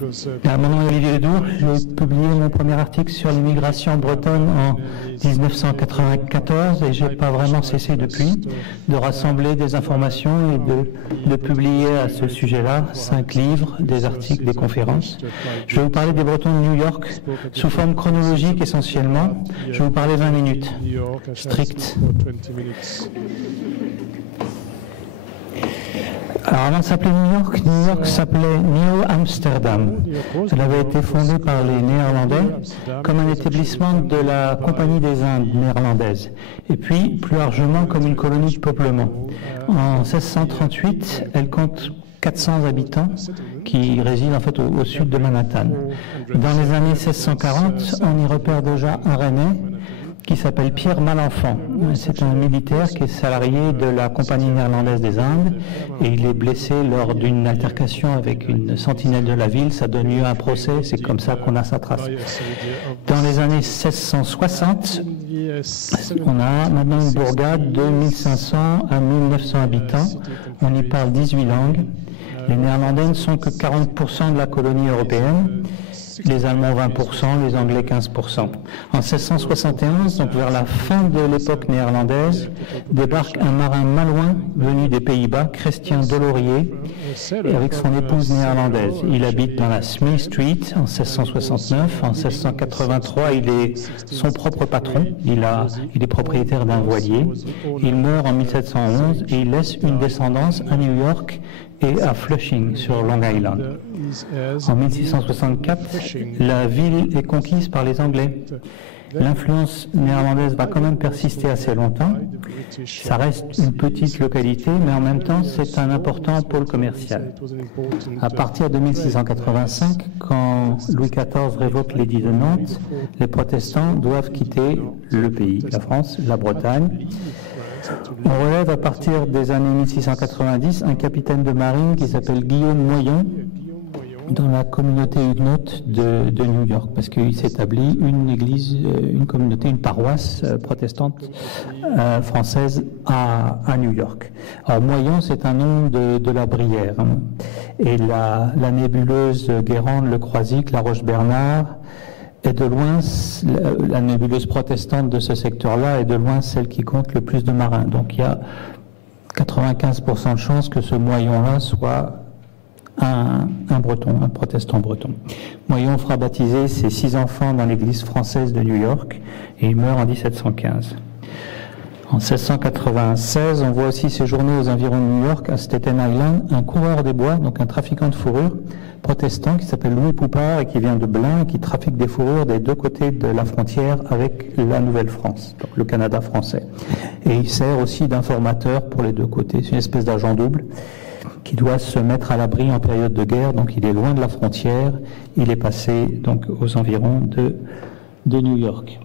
Mon nom est Olivier Ledour. J'ai publié mon premier article sur l'immigration bretonne en 1994 et je n'ai pas vraiment cessé depuis de rassembler des informations et de publier à ce sujet-là 5 livres, des articles, des conférences. Je vais vous parler des Bretons de New York sous forme chronologique essentiellement. Je vais vous parler 20 minutes, strict. Alors avant de s'appeler New York s'appelait New Amsterdam. Elle avait été fondée par les Néerlandais comme un établissement de la Compagnie des Indes néerlandaise et puis plus largement comme une colonie de peuplement. En 1638, elle compte 400 habitants qui résident en fait au sud de Manhattan. Dans les années 1640, on y repère déjà un Rennais qui s'appelle Pierre Malenfant. C'est un militaire qui est salarié de la Compagnie néerlandaise des Indes et il est blessé lors d'une altercation avec une sentinelle de la ville. Ça donne lieu à un procès, c'est comme ça qu'on a sa trace. Dans les années 1660, on a maintenant une bourgade de 1500 à 1900 habitants. On y parle 18 langues. Les Néerlandais ne sont que 40% de la colonie européenne. Les Allemands 20%, les Anglais 15%. En 1671, donc vers la fin de l'époque néerlandaise, débarque un marin malouin venu des Pays-Bas, Christian Delorier, avec son épouse néerlandaise. Il habite dans la Smith Street en 1669. En 1683, il est son propre patron. Il est propriétaire d'un voilier. Il meurt en 1711 et il laisse une descendance à New York et à Flushing, sur Long Island. En 1664, la ville est conquise par les Anglais. L'influence néerlandaise va quand même persister assez longtemps. Ça reste une petite localité, mais en même temps, c'est un important pôle commercial. À partir de 1685, quand Louis XIV révoque l'édit de Nantes, les protestants doivent quitter le pays, la France, la Bretagne. On relève à partir des années 1690 un capitaine de marine qui s'appelle Guillaume Moyon dans la communauté huguenote de New York, parce qu'il s'établit une église, une communauté, une paroisse protestante française à New York. Alors Moyon, c'est un nom de la Brière, hein. Et la nébuleuse Guérande, le Croisic, la Roche-Bernard, est de loin, la nébuleuse protestante de ce secteur-là est de loin celle qui compte le plus de marins. Donc il y a 95% de chances que ce Moyon-là soit un breton, un protestant breton. Moyon fera baptiser ses 6 enfants dans l'église française de New York et il meurt en 1715. En 1696, on voit aussi séjourner aux environs de New York, à Staten Island, un coureur des bois, donc un trafiquant de fourrure protestant qui s'appelle Louis Poupard et qui vient de Blain et qui trafique des fourrures des deux côtés de la frontière avec la Nouvelle-France, donc le Canada français. Et il sert aussi d'informateur pour les deux côtés. C'est une espèce d'agent double qui doit se mettre à l'abri en période de guerre, donc il est loin de la frontière. Il est passé donc aux environs de New York.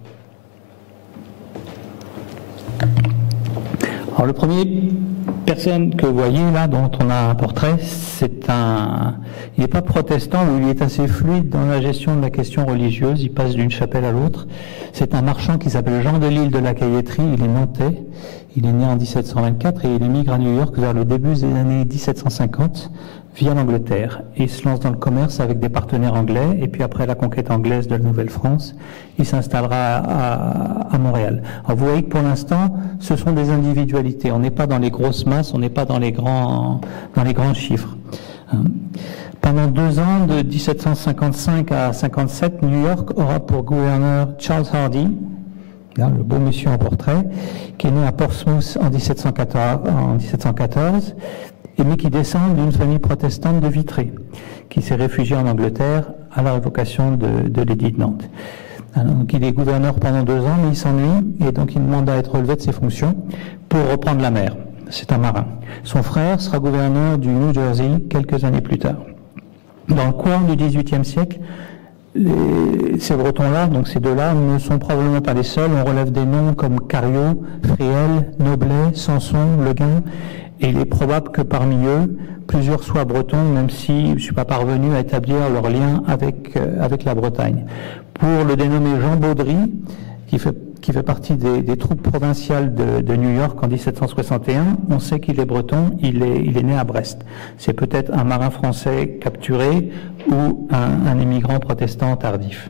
Alors le premier personne que vous voyez là, dont on a un portrait, il n'est pas protestant, ou il est assez fluide dans la gestion de la question religieuse, il passe d'une chapelle à l'autre. C'est un marchand qui s'appelle Jean de Lille de la Cailletterie, il est nantais, il est né en 1724 et il émigre à New York vers le début des années 1750 via l'Angleterre. Il se lance dans le commerce avec des partenaires anglais et puis après la conquête anglaise de la Nouvelle-France, il s'installera à Montréal. Alors vous voyez que pour l'instant, ce sont des individualités. On n'est pas dans les grosses masses, on n'est pas dans les grands chiffres. Pendant 2 ans, de 1755 à 57, New York aura pour gouverneur Charles Hardy, là, le beau monsieur en portrait, qui est né à Portsmouth en 1714 mais qui descend d'une famille protestante de Vitré, qui s'est réfugiée en Angleterre à la révocation de l'édit de Nantes. Alors, donc il est gouverneur pendant 2 ans, mais il s'ennuie, et donc il demande à être relevé de ses fonctions pour reprendre la mer. C'est un marin. Son frère sera gouverneur du New Jersey quelques années plus tard. Dans le courant du XVIIIe siècle, ces Bretons-là, donc ces deux-là, ne sont probablement pas les seuls. On relève des noms comme Cariot, Fréhel, Noblet, Sanson, Leguin, et il est probable que parmi eux, plusieurs soient bretons, même si je ne suis pas parvenu à établir leur lien avec la Bretagne. Pour le dénommer Jean Baudry, qui fait qui fait partie des troupes provinciales de New York en 1761. On sait qu'il est breton, il est né à Brest. C'est peut-être un marin français capturé ou un immigrant protestant tardif.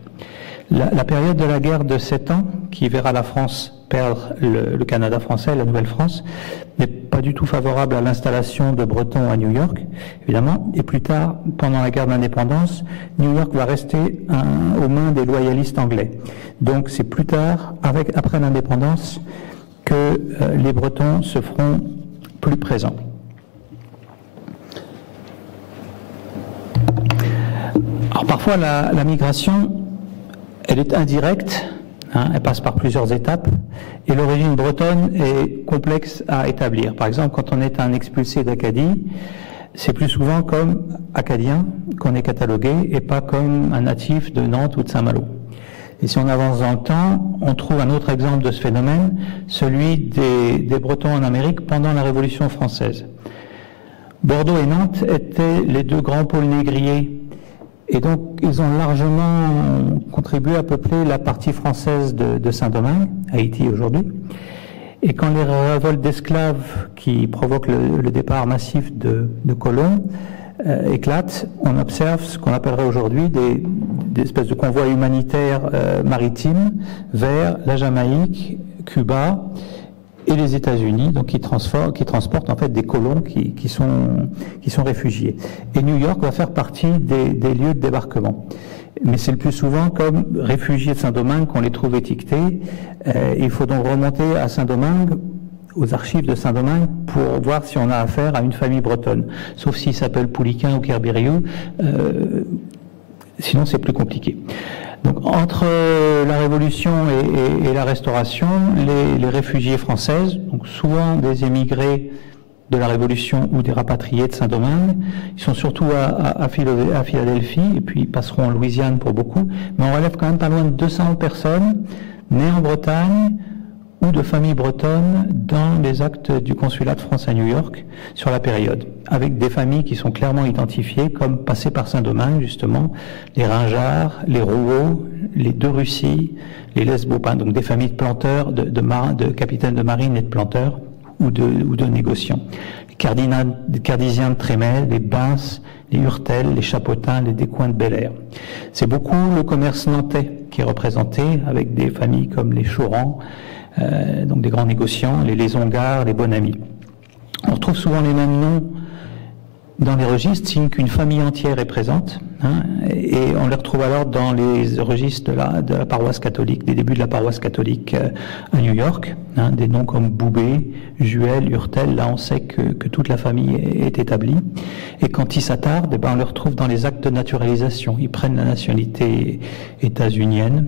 La période de la guerre de 7 ans, qui verra la France perdre le Canada français, la Nouvelle-France, n'est pas du tout favorable à l'installation de Bretons à New York, évidemment. Et plus tard, pendant la guerre d'indépendance, New York va rester aux mains des loyalistes anglais. Donc c'est plus tard, après l'indépendance, que les Bretons se feront plus présents. Alors parfois la migration, elle est indirecte, elle passe par plusieurs étapes, et l'origine bretonne est complexe à établir. Par exemple, quand on est un expulsé d'Acadie, c'est plus souvent comme Acadien qu'on est catalogué, et pas comme un natif de Nantes ou de Saint-Malo. Et si on avance dans le temps, on trouve un autre exemple de ce phénomène, celui des Bretons en Amérique pendant la Révolution française. Bordeaux et Nantes étaient les deux grands pôles négriers. Et donc, ils ont largement contribué à peupler la partie française de Saint-Domingue, Haïti aujourd'hui. Et quand les révoltes d'esclaves qui provoquent le départ massif de colons éclatent, on observe ce qu'on appellerait aujourd'hui des espèces de convois humanitaires maritimes vers la Jamaïque, Cuba et les États-Unis, donc qui transportent en fait des colons qui sont réfugiés. Et New York va faire partie des lieux de débarquement. Mais c'est le plus souvent comme réfugiés de Saint-Domingue qu'on les trouve étiquetés. Il faut donc remonter à Saint-Domingue, aux archives de Saint-Domingue, pour voir si on a affaire à une famille bretonne. Sauf s'ils s'appellent Pouliquin ou Kerbiriou, sinon c'est plus compliqué. Donc, entre la Révolution et la Restauration, les réfugiés françaises, donc souvent des émigrés de la Révolution ou des rapatriés de Saint-Domingue, ils sont surtout à Philadelphie, et puis ils passeront en Louisiane pour beaucoup, mais on relève quand même pas loin de 200 personnes nées en Bretagne ou de familles bretonnes dans les actes du consulat de France à New York sur la période, avec des familles qui sont clairement identifiées comme passées par Saint-Domingue, justement, les Ringeard, les Rouault, les de Russie, les Lesbopins, donc des familles de planteurs, de capitaines de marine et de planteurs, ou de négociants. Les Cardisiens de Trémel, les Bince, les Hurtel, les Chapotins, les Descoings de Bel-Air. C'est beaucoup le commerce nantais qui est représenté, avec des familles comme les Chaurans, donc des grands négociants, les Ongards, les Bonamis. On retrouve souvent les mêmes noms dans les registres, signe qu'une famille entière est présente, et on les retrouve alors dans les registres de la paroisse catholique, des débuts de la paroisse catholique à New York, des noms comme Boubé, Juel, Hurtel, là on sait que toute la famille est établie. Et quand ils s'attardent, on les retrouve dans les actes de naturalisation, ils prennent la nationalité états-unienne.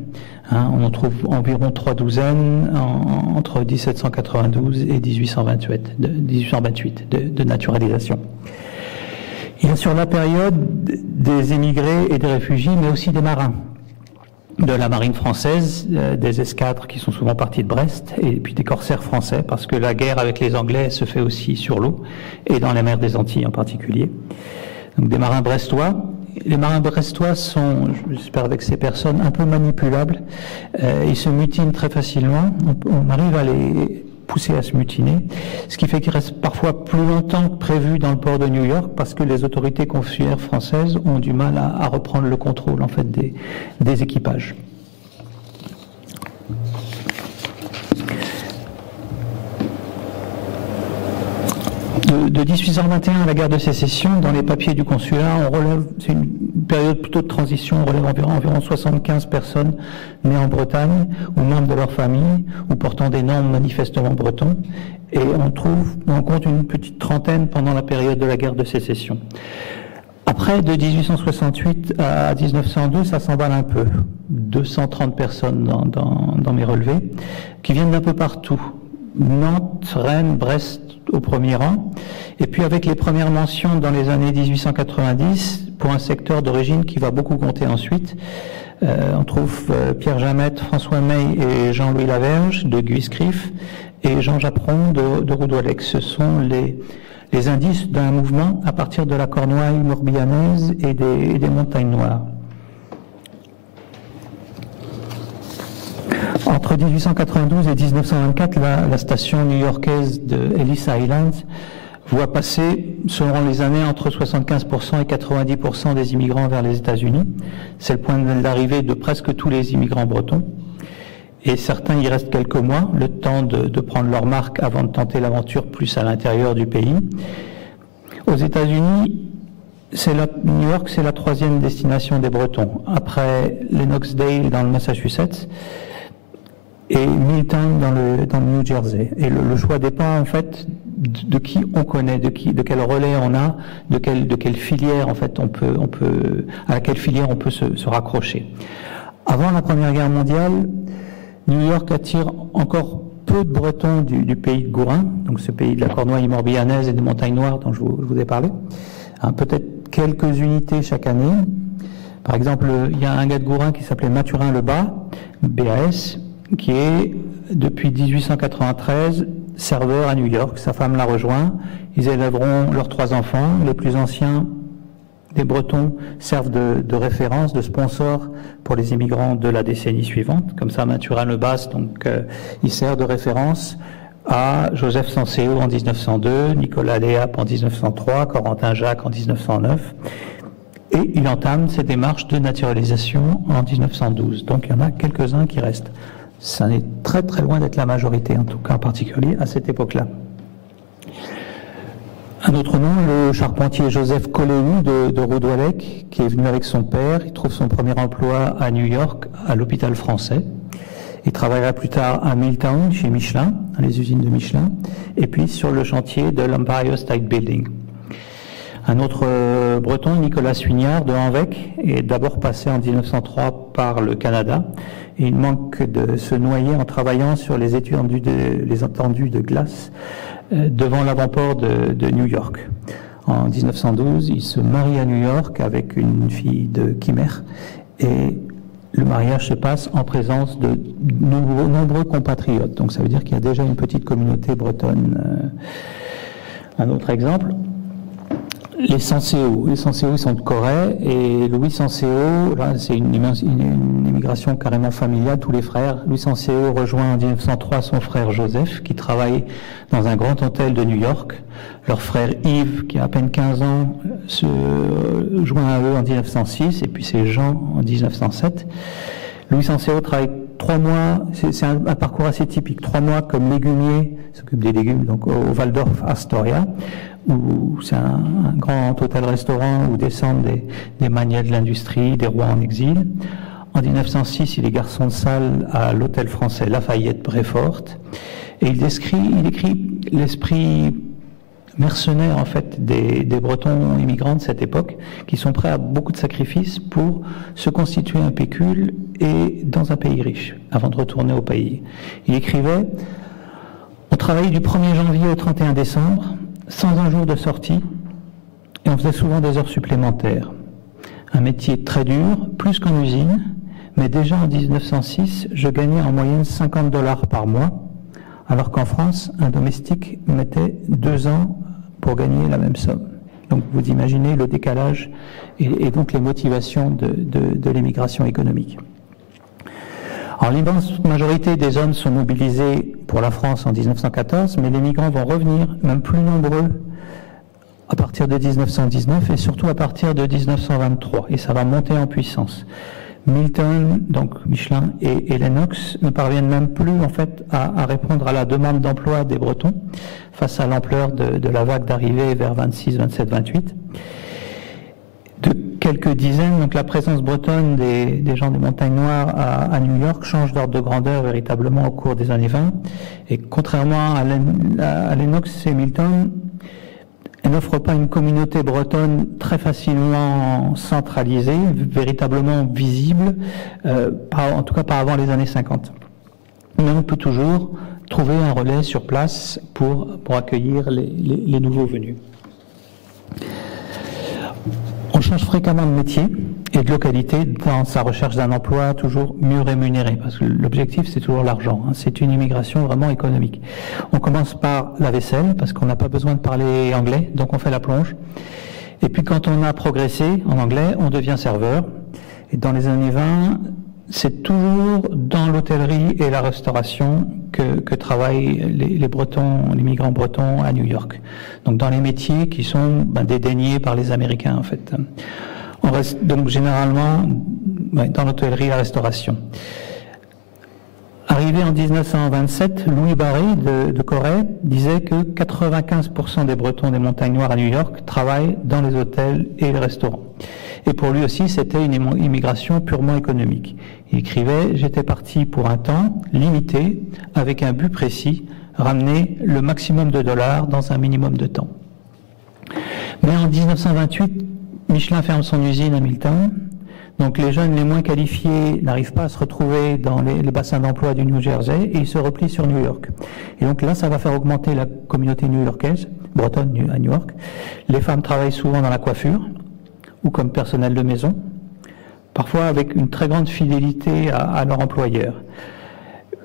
On en trouve environ 3 douzaines entre 1792 et 1828 de naturalisation. Il y a sur la période des émigrés et des réfugiés, mais aussi des marins de la marine française, des escadres qui sont souvent partis de Brest, et puis des corsaires français, parce que la guerre avec les Anglais se fait aussi sur l'eau, et dans les mers des Antilles en particulier. Donc des marins brestois. Les marins brestois sont, j'espère avec ces personnes, un peu manipulables. Ils se mutinent très facilement. On arrive à les pousser à se mutiner, ce qui fait qu'ils restent parfois plus longtemps que prévu dans le port de New York, parce que les autorités consulaires françaises ont du mal à reprendre le contrôle en fait des équipages. De 1821 à la guerre de sécession, dans les papiers du consulat, on relève, c'est une période plutôt de transition, on relève environ 75 personnes nées en Bretagne, ou membres de leur famille, ou portant des noms manifestement bretons, et on compte une petite trentaine pendant la période de la guerre de sécession. Après, de 1868 à 1902, ça s'emballe un peu. 230 personnes dans mes relevés, qui viennent d'un peu partout. Nantes, Rennes, Brest au premier rang, et puis avec les premières mentions dans les années 1890 pour un secteur d'origine qui va beaucoup compter ensuite. On trouve Pierre Jamette, François May et Jean-Louis Laverge de Guiscrif et Jean Japron de Roudoualex. Ce sont les indices d'un mouvement à partir de la Cornouaille morbihannaise et des montagnes noires. Entre 1892 et 1924, la station new-yorkaise de Ellis Island voit passer, selon les années, entre 75% et 90% des immigrants vers les États-Unis. C'est le point d'arrivée de presque tous les immigrants bretons. Et certains y restent quelques mois, le temps de prendre leur marque avant de tenter l'aventure plus à l'intérieur du pays. Aux États-Unis, New York, c'est la troisième destination des Bretons, après Lenoxdale dans le Massachusetts et Milltown dans le New Jersey. Et le choix dépend en fait de qui on connaît, de quel relais on a, de quelle filière en fait à laquelle filière on peut se raccrocher. Avant la Première Guerre mondiale, New York attire encore peu de Bretons du pays de Gourin, donc ce pays de la Cornouaille morbihannaise et des montagnes noires dont je vous ai parlé. Peut-être quelques unités chaque année. Par exemple, il y a un gars de Gourin qui s'appelait Mathurin-Lebas, BAS, qui est, depuis 1893, serveur à New York. Sa femme l'a rejoint. Ils élèveront leurs 3 enfants. Les plus anciens des Bretons servent de référence, de sponsor pour les immigrants de la décennie suivante. Comme ça, Mathurin-Lebas, donc, il sert de référence à Joseph Sanséo en 1902, Nicolas Léap en 1903, Corentin Jacques en 1909. Et il entame ses démarches de naturalisation en 1912. Donc il y en a quelques-uns qui restent. Ça n'est très très loin d'être la majorité, en tout cas en particulier à cette époque-là. Un autre nom, le charpentier Joseph Coléou de Roudouallec, qui est venu avec son père. Il trouve son premier emploi à New York, à l'hôpital français. Il travaillera plus tard à Milltown, chez Michelin, dans les usines de Michelin, et puis sur le chantier de l'Empire State Building. Un autre breton, Nicolas Suignard de Hanvec, est d'abord passé en 1903 par le Canada, et il manque de se noyer en travaillant sur les étendues de glace devant l'avant-port de New York. En 1912, il se marie à New York avec une fille de Kimmer, et le mariage se passe en présence de nombreux compatriotes. Donc ça veut dire qu'il y a déjà une petite communauté bretonne. Un autre exemple, les Sanséo. Les Sanséo, ils sont de Corée, et Louis Sanséo, là, c'est une immigration carrément familiale, tous les frères. Louis Sanséo rejoint en 1903 son frère Joseph, qui travaille dans un grand hôtel de New York. Leur frère Yves, qui a à peine 15 ans, se joint à eux en 1906, et puis c'est Jean en 1907. Louis Sanséo travaille 3 mois, c'est un parcours assez typique, 3 mois comme légumier, s'occupe des légumes, donc au Waldorf Astoria, où c'est un grand hôtel-restaurant où descendent des magnats de l'industrie, des rois en exil. En 1906, il est garçon de salle à l'hôtel français Lafayette Bréfort, et il écrit l'esprit mercenaires en fait des Bretons immigrants de cette époque, qui sont prêts à beaucoup de sacrifices pour se constituer un pécule et dans un pays riche avant de retourner au pays. Il écrivait: on travaillait du 1er janvier au 31 décembre sans un jour de sortie, et on faisait souvent des heures supplémentaires. Un métier très dur, plus qu'en usine, mais déjà en 1906, je gagnais en moyenne $50 par mois, alors qu'en France, un domestique mettait 2 ans pour gagner la même somme. Donc vous imaginez le décalage et donc les motivations de l'immigration économique. Alors l'immense majorité des hommes sont mobilisés pour la France en 1914, mais les migrants vont revenir, même plus nombreux, à partir de 1919 et surtout à partir de 1923, et ça va monter en puissance. Milton, donc Michelin et Lennox ne parviennent même plus en fait à répondre à la demande d'emploi des Bretons face à l'ampleur de la vague d'arrivée vers 26, 27, 28. De quelques dizaines, donc la présence bretonne des gens des montagnes noires à New York change d'ordre de grandeur véritablement au cours des années 20. Et contrairement à Lennox et Milton, elle n'offre pas une communauté bretonne très facilement centralisée, véritablement visible, en tout cas pas avant les années 50. Mais on peut toujours trouver un relais sur place pour accueillir les nouveaux venus. On change fréquemment de métier et de localité dans sa recherche d'un emploi toujours mieux rémunéré, parce que l'objectif c'est toujours l'argent, hein. C'est une immigration vraiment économique. On commence par la vaisselle, parce qu'on n'a pas besoin de parler anglais, donc on fait la plonge. Et puis quand on a progressé en anglais, on devient serveur. Et dans les années 20, c'est toujours dans l'hôtellerie et la restauration que travaillent les Bretons, les migrants bretons à New York. Donc dans les métiers qui sont dédaignés par les Américains en fait. On reste donc généralement dans l'hôtellerie et la restauration. Arrivé en 1927, Louis Barré de Corée disait que 95% des Bretons des montagnes noires à New York travaillent dans les hôtels et les restaurants. Et pour lui aussi, c'était une immigration purement économique. Il écrivait « J'étais parti pour un temps limité, avec un but précis, ramener le maximum de dollars dans un minimum de temps. » Mais en 1928, Michelin ferme son usine à Milltown. Donc les jeunes les moins qualifiés n'arrivent pas à se retrouver dans les bassins d'emploi du New Jersey et ils se replient sur New York. Et donc là, ça va faire augmenter la communauté new-yorkaise, bretonne à New York. Les femmes travaillent souvent dans la coiffure ou comme personnel de maison, parfois avec une très grande fidélité à leur employeur.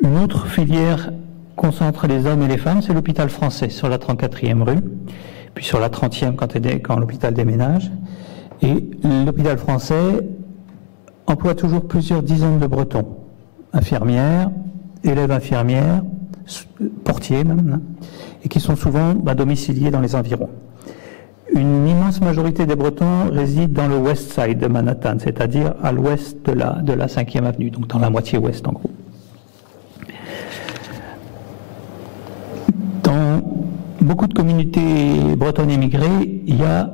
Une autre filière concentre les hommes et les femmes, c'est l'hôpital français sur la 34e rue, puis sur la 30e quand l'hôpital déménage. Et l'hôpital français emploie toujours plusieurs dizaines de Bretons, infirmières, élèves infirmières, portiers même, et qui sont souvent domiciliés dans les environs. Une immense majorité des Bretons résident dans le West Side de Manhattan, c'est-à-dire à l'ouest de la 5e avenue, donc dans la moitié ouest en gros. Dans beaucoup de communautés bretonnes émigrées, il y a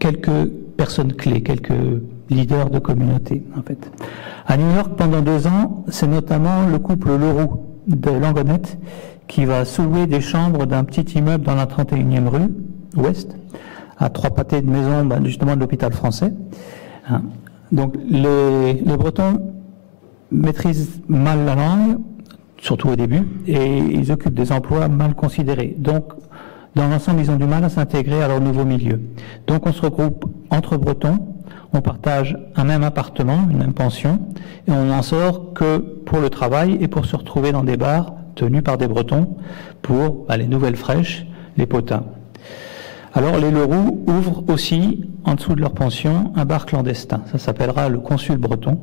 quelques personnes clés, quelques leaders de communauté, en fait. À New York, pendant 2 ans, c'est notamment le couple Leroux de Langonette qui va sous-louer des chambres d'un petit immeuble dans la 31e rue ouest, à 3 pâtés de maison, justement de l'hôpital français. Donc, les Bretons maîtrisent mal la langue, surtout au début, et ils occupent des emplois mal considérés. Donc, dans l'ensemble, ils ont du mal à s'intégrer à leur nouveau milieu. Donc, on se regroupe entre Bretons, on partage un même appartement, une même pension, et on n'en sort que pour le travail et pour se retrouver dans des bars tenus par des Bretons pour les nouvelles fraîches, les potins. Alors, les Leroux ouvrent aussi, en dessous de leur pension, un bar clandestin. Ça s'appellera le Consul Breton,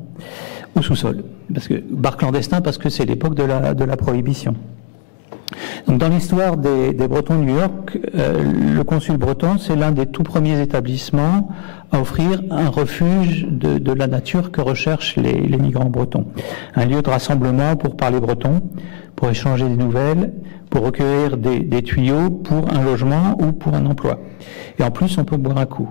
au sous-sol. Bar clandestin parce que c'est l'époque de la Prohibition. Donc, dans l'histoire des Bretons de New York, le Consul breton, c'est l'un des tout premiers établissements à offrir un refuge de la nature que recherchent les migrants bretons. Un lieu de rassemblement pour parler breton, pour échanger des nouvelles, pour recueillir des tuyaux pour un logement ou pour un emploi. Et en plus, on peut boire un coup.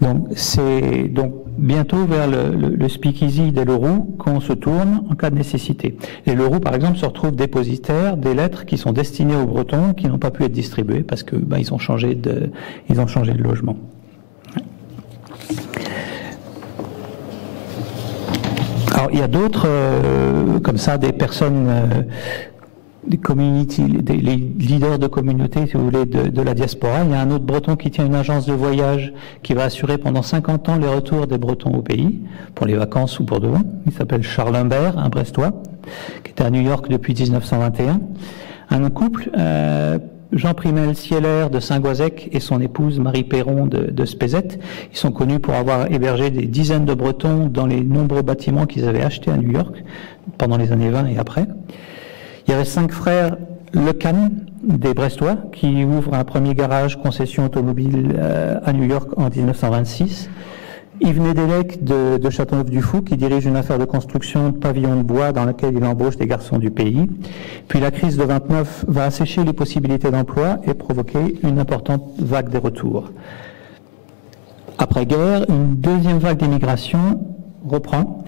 Donc, c'est bientôt vers le speakeasy des Leroux qu'on se tourne en cas de nécessité. Les Leroux, par exemple, se retrouvent dépositaires des lettres qui sont destinées aux Bretons qui n'ont pas pu être distribuées parce que ils ont changé de logement. Alors, il y a d'autres, comme ça, des personnes, des leaders de communauté, si vous voulez, de la diaspora. Il y a un autre Breton qui tient une agence de voyage qui va assurer pendant 50 ans les retours des Bretons au pays, pour les vacances ou pour de bon. Il s'appelle Charles Humbert, un Brestois, qui était à New York depuis 1921. Un couple, Jean Primel Sieler de Saint-Goisec et son épouse Marie Perron de Spézet. Ils sont connus pour avoir hébergé des dizaines de Bretons dans les nombreux bâtiments qu'ils avaient achetés à New York pendant les années 20 et après. Il y avait 5 frères Lecan, des Brestois, qui ouvrent un premier garage concession automobile à New York en 1926. Yves Nédélec de Châteauneuf-du-Fou, qui dirige une affaire de construction de pavillons de bois dans laquelle il embauche des garçons du pays. Puis la crise de 29 va assécher les possibilités d'emploi et provoquer une importante vague des retours. Après-guerre, une deuxième vague d'immigration reprend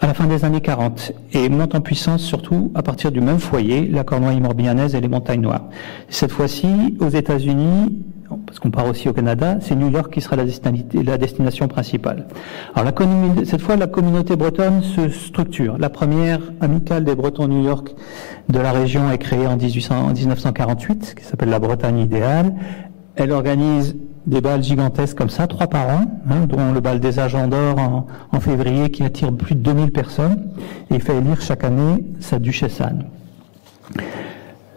à la fin des années 40 et monte en puissance surtout à partir du même foyer, la Cornouaille-Morbihannaise et les Montagnes Noires. Cette fois-ci, aux États-Unis, parce qu'on part aussi au Canada, c'est New York qui sera la destination principale. Alors cette fois, la communauté bretonne se structure. La première amicale des Bretons New York de la région est créée en 1948, qui s'appelle la Bretagne idéale. Elle organise des bals gigantesques comme ça, 3 par an, dont le bal des Agents d'Or en février qui attire plus de 2000 personnes et fait élire chaque année sa duchesse Anne.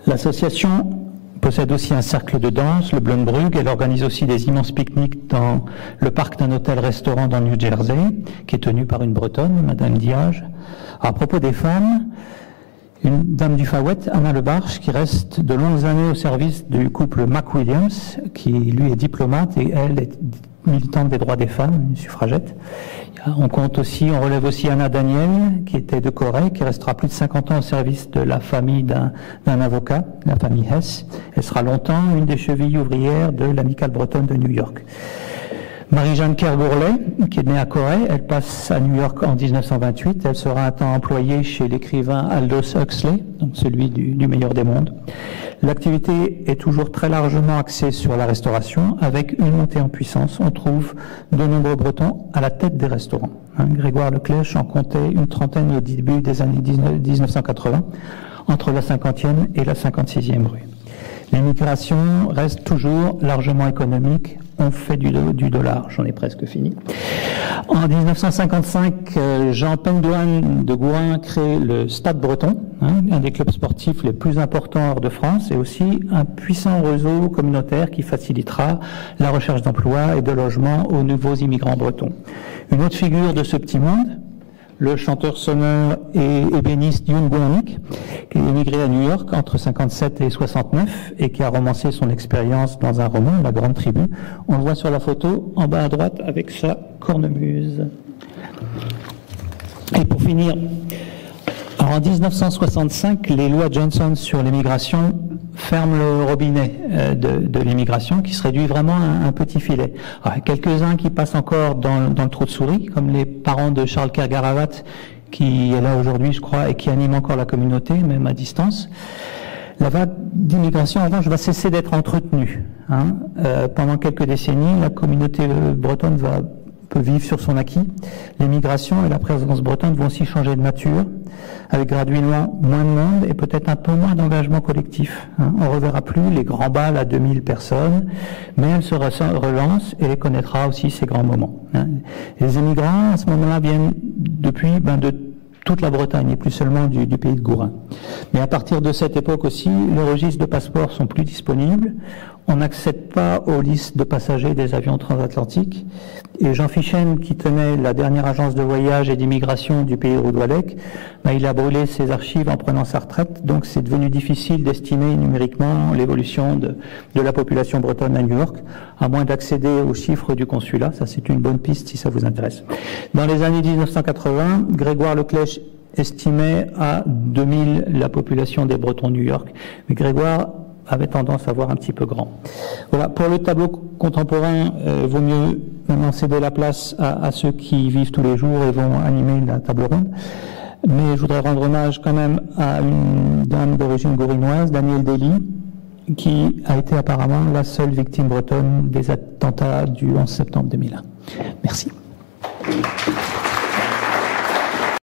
L'association possède aussi un cercle de danse, le Blumbrug. Elle organise aussi des immenses pique-niques dans le parc d'un hôtel-restaurant dans New Jersey, qui est tenu par une Bretonne, Madame Diage. À propos des femmes, une dame du Far West, Anna Lebarge, qui reste de longues années au service du couple McWilliams, qui lui est diplomate et elle est militante des droits des femmes, une suffragette. On relève aussi Anna Daniel, qui était de Corée, qui restera plus de 50 ans au service de la famille d'un avocat, la famille Hess. Elle sera longtemps une des chevilles ouvrières de l'Amicale bretonne de New York. Marie-Jeanne Kerr-Gourlay, qui est née à Corée, elle passe à New York en 1928. Elle sera un temps employée chez l'écrivain Aldous Huxley, donc celui du meilleur des mondes. L'activité est toujours très largement axée sur la restauration, avec une montée en puissance. On trouve de nombreux Bretons à la tête des restaurants. Grégoire Leclèche en comptait une trentaine au début des années 1980, entre la 50e et la 56e rue. L'immigration reste toujours largement économique. On fait du dollar, j'en ai presque fini. En 1955, Jean Pendoine de Gourin crée le Stade Breton, un des clubs sportifs les plus importants hors de France, et aussi un puissant réseau communautaire qui facilitera la recherche d'emploi et de logement aux nouveaux immigrants bretons. Une autre figure de ce petit monde, le chanteur sonneur et ébéniste Youn Bouanik, qui est émigré à New York entre 57 et 69 et qui a romancé son expérience dans un roman, La Grande Tribu. On le voit sur la photo en bas à droite avec sa cornemuse. Et pour finir, en 1965, les lois Johnson sur l'immigration ferment le robinet de l'immigration qui se réduit vraiment à un petit filet. Alors, quelques-uns qui passent encore dans le trou de souris, comme les parents de Charles Kerr-Garavat, qui est là aujourd'hui, je crois, et qui anime encore la communauté, même à distance. La vague d'immigration, en revanche, va cesser d'être entretenue. Pendant quelques décennies, la communauté bretonne peut vivre sur son acquis. L'immigration et la présence bretonne vont aussi changer de nature, avec graduellement moins de monde et peut-être un peu moins d'engagement collectif. On ne reverra plus les grands bals à 2000 personnes, mais elle se relance et connaîtra aussi ses grands moments. Les immigrants, à ce moment-là, viennent depuis de toute la Bretagne et plus seulement du pays de Gourin. Mais à partir de cette époque aussi, les registres de passeports sont plus disponibles. On n'accède pas aux listes de passagers des avions transatlantiques. Et Jean Fichen, qui tenait la dernière agence de voyage et d'immigration du pays de Roudoualec, il a brûlé ses archives en prenant sa retraite. Donc c'est devenu difficile d'estimer numériquement l'évolution de la population bretonne à New York, à moins d'accéder aux chiffres du consulat. Ça, c'est une bonne piste si ça vous intéresse. Dans les années 1980, Grégoire Leclèche estimait à 2000 la population des Bretons New York. Mais Grégoire avait tendance à voir un petit peu grand. Voilà, pour le tableau contemporain, vaut mieux maintenant céder la place à ceux qui y vivent tous les jours et vont animer la table ronde. Mais je voudrais rendre hommage quand même à une dame d'origine gourinoise, Danielle Dely, qui a été apparemment la seule victime bretonne des attentats du 11 septembre 2001. Merci.